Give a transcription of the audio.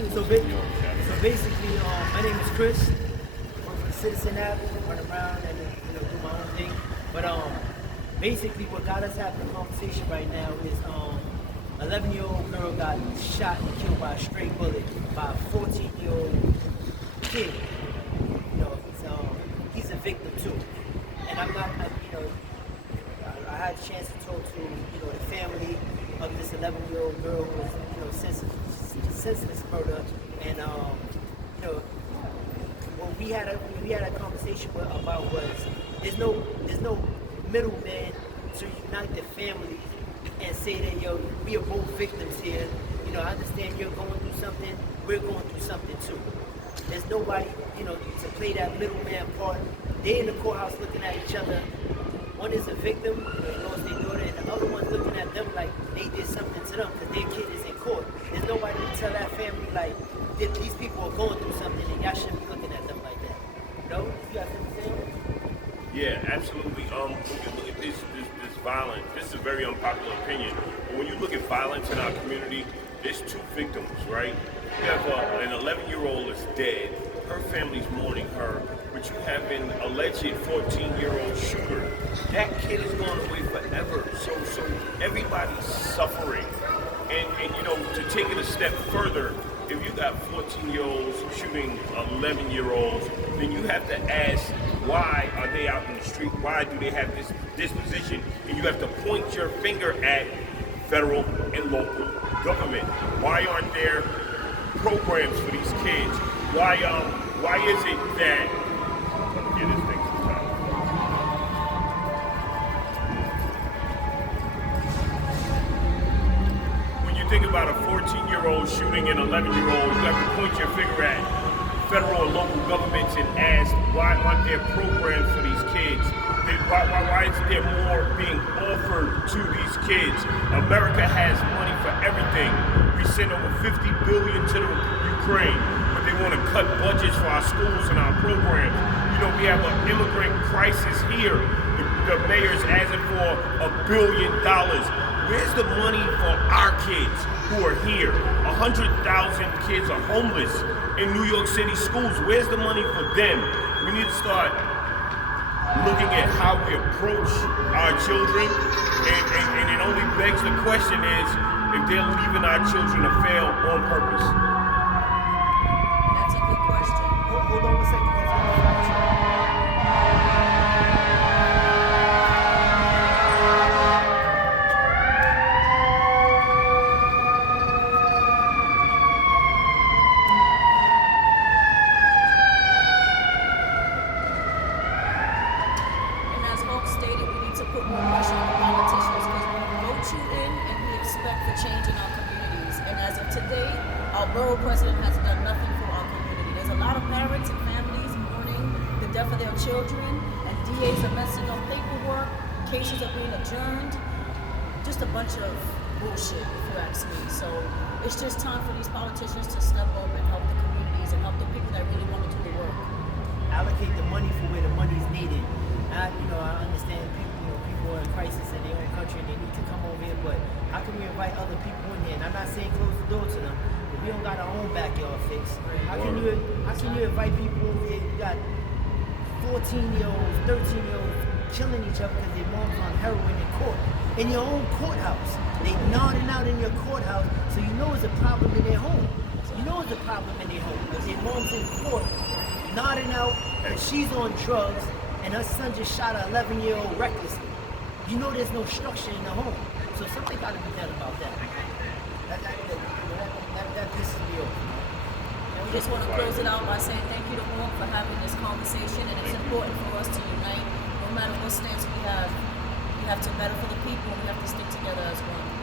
So, so basically, my name is Chris. I'm from Citizen app, run around and do my own thing. But basically, what got us having a conversation right now is 11-year-old girl got shot and killed by a stray bullet by a 14-year-old kid. He's a victim too. And I'm not, I had a chance to talk to the family of this 11-year-old girl who was senseless murder, and what we had a conversation about was there's no middleman to unite the family and say that we are both victims here. I understand you're going through something, we're going through something too. There's nobody to play that middleman part. They're in the courthouse looking at each other. One is a victim, lost their daughter, and the other one's looking at them like they did something to them because their kid is in court. There's nobody to tell that family like these people are going through something and y'all shouldn't be looking at them like that. You guys understand? Yeah, absolutely. When you look at this violence, this is a very unpopular opinion, but when you look at violence in our community, there's two victims, right? You have an 11-year-old that's dead. Her family's mourning her, but you have an alleged 14-year-old shooter. That kid is going away forever. So everybody's suffering. And to take it a step further, if you got 14-year-olds shooting 11-year-olds, then you have to ask, why are they out in the street? Why do they have this disposition? And you have to point your finger at federal and local government. Why aren't there programs for these kids? Why is it that get this thing sometime. When you think about a 14-year-old shooting an 11-year-old, you have to point your finger at federal and local governments and ask, why aren't there programs for these kids? Why isn't there more being offered to these kids? America has money for everything. We send over $50 billion to the Ukraine, but they want to cut budgets for our schools and our programs. We have an immigrant crisis here. The mayor's asking for $1 billion. Where's the money for our kids who are here? 100,000 kids are homeless in New York City schools. Where's the money for them? We need to start looking at how we approach our children, and it only begs the question is if they're leaving our children to fail on purpose. That's a good question. Hold on a second. Our borough president has done nothing for our community. There's a lot of parents and families mourning the death of their children, and DAs are messing up paperwork, cases are being adjourned. Just a bunch of bullshit, if you ask me. So it's just time for these politicians to step up and help the communities and help the people that really want to do the work. Allocate the money for where the money is needed. I understand people are in crisis in their own country and they need to come over here, but how can we invite other people in here? And I'm not saying close the door to them, but we don't got our own backyard fixed. How can you invite people over here? You got 14-year-olds, 13-year-olds killing each other because their mom's on heroin in court. In your own courthouse. They nodding out in your courthouse, so you know it's a problem in their home. You know it's a problem in their home. Because their mom's in court, nodding out, and she's on drugs, and her son just shot an 11-year-old recklessly. You know there's no structure in the home. So something got to be done about that. That pisses me off. And we just want to close it out by saying thank you to all for having this conversation, and it's important for us to unite. No matter what stance we have to better for the people, we have to stick together as one.